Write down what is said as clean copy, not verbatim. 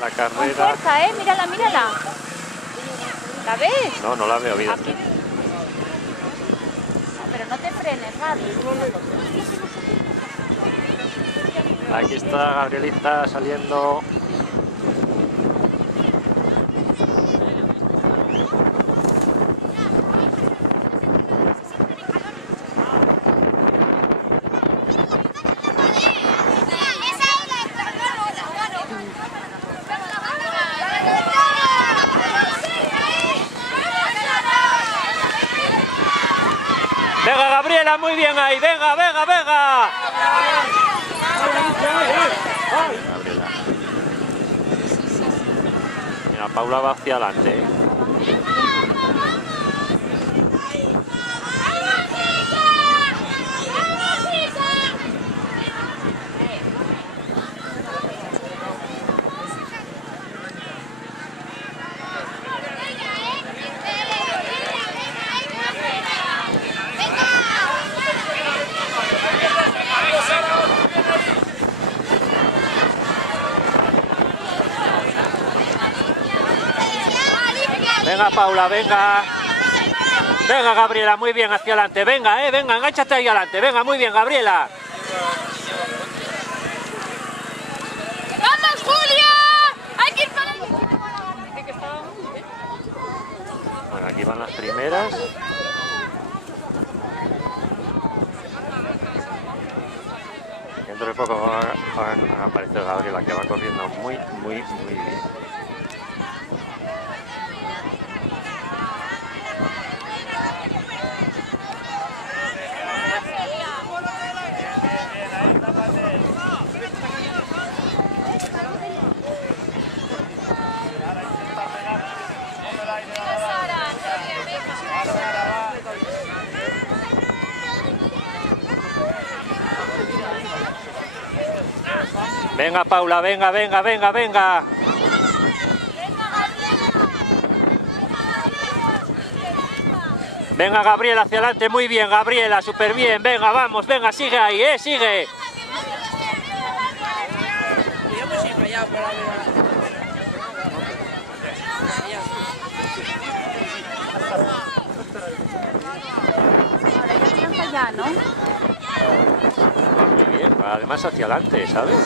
la Con carrera. fuerza, mírala, mírala. ¿La ves? No, no la veo bien. Aquí. Pero no te frenes, Gaby. Aquí está Gabrielita saliendo. Venga, Gabriela, muy bien ahí. Venga, venga, venga. Gabriela. Mira, Paula va hacia adelante. Venga, Paula, venga. Venga, Gabriela, muy bien, hacia adelante. Venga, venga, enganchate ahí adelante. Venga, muy bien, Gabriela. ¡Vamos, Julia! ¡Hay que ir para el... Bueno, aquí van las primeras. Dentro de poco va a aparecer Gabriela, que va corriendo muy bien. Venga, Paula, venga, venga, venga, venga. Venga, Gabriela, hacia adelante, muy bien, Gabriela, súper bien. Venga, vamos, venga, sigue ahí, sigue. Ya, ¿no? Muy bien, además hacia adelante, ¿sabes?